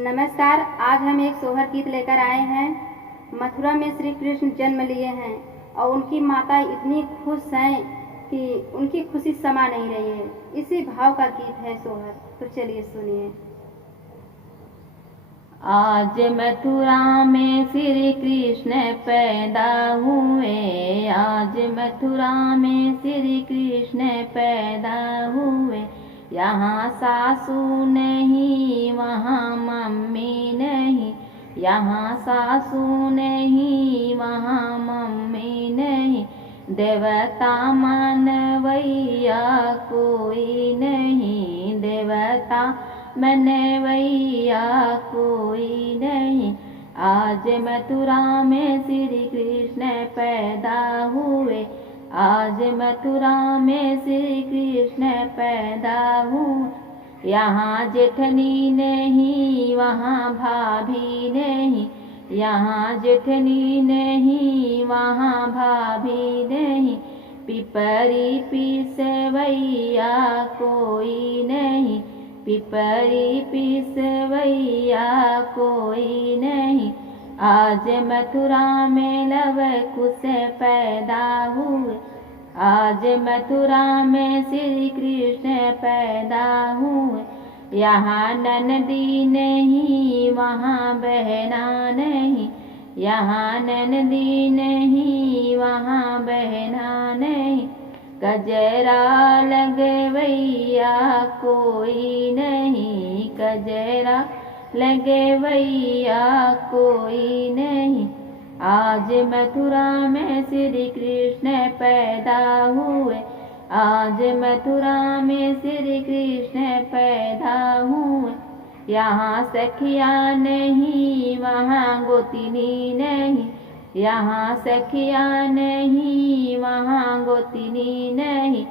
नमस्कार। आज हम एक सोहर गीत लेकर आए हैं। मथुरा में श्री कृष्ण जन्म लिए हैं और उनकी माता इतनी खुश हैं कि उनकी खुशी समा नहीं रही है। इसी भाव का गीत है सोहर। तो चलिए सुनिए। आज मथुरा में श्री कृष्ण पैदा हुए। आज मथुरा में श्री कृष्ण पैदा हुए। यहाँ सासू नहीं वहाँ मम्मी नहीं। यहाँ सासू नहीं वहाँ मम्मी नहीं। देवता मानवैया कोई नहीं। देवता मनवैया कोई नहीं। आज मथुरा में श्री कृष्ण पैदा हुए। आज मथुरा में श्री कृष्ण पैदा हुए। यहाँ जेठनी नहीं वहाँ भाभी नहीं। यहाँ जेठनी नहीं वहाँ भाभी नहीं। पिपरी पिसवैया कोई नहीं। पिपरी पिसवैया कोई नहीं। आज मथुरा में लव कुश पैदा हुए। आज मथुरा में श्री कृष्ण पैदा हुए। यहाँ ननदी नहीं वहाँ बहना नहीं। यहाँ ननदी नहीं वहाँ बहना नहीं। गजरा लगवैया कोई नहीं। गजरा लगवैया कोई नहीं। आज मथुरा में श्री कृष्ण पैदा हुए। आज मथुरा में श्री कृष्ण पैदा हुए। यहाँ सखिया नहीं वहाँ गोतिनी नहीं। यहाँ सखिया नहीं वहाँ गोतिनी नहीं।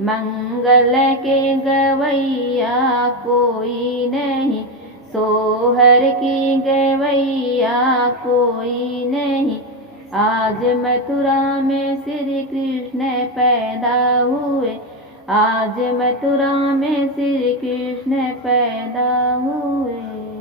मंगल के गवैया कोई नहीं। सोहर की गवैया कोई नहीं। आज मथुरा में श्री कृष्ण पैदा हुए। आज मथुरा में श्री कृष्ण पैदा हुए।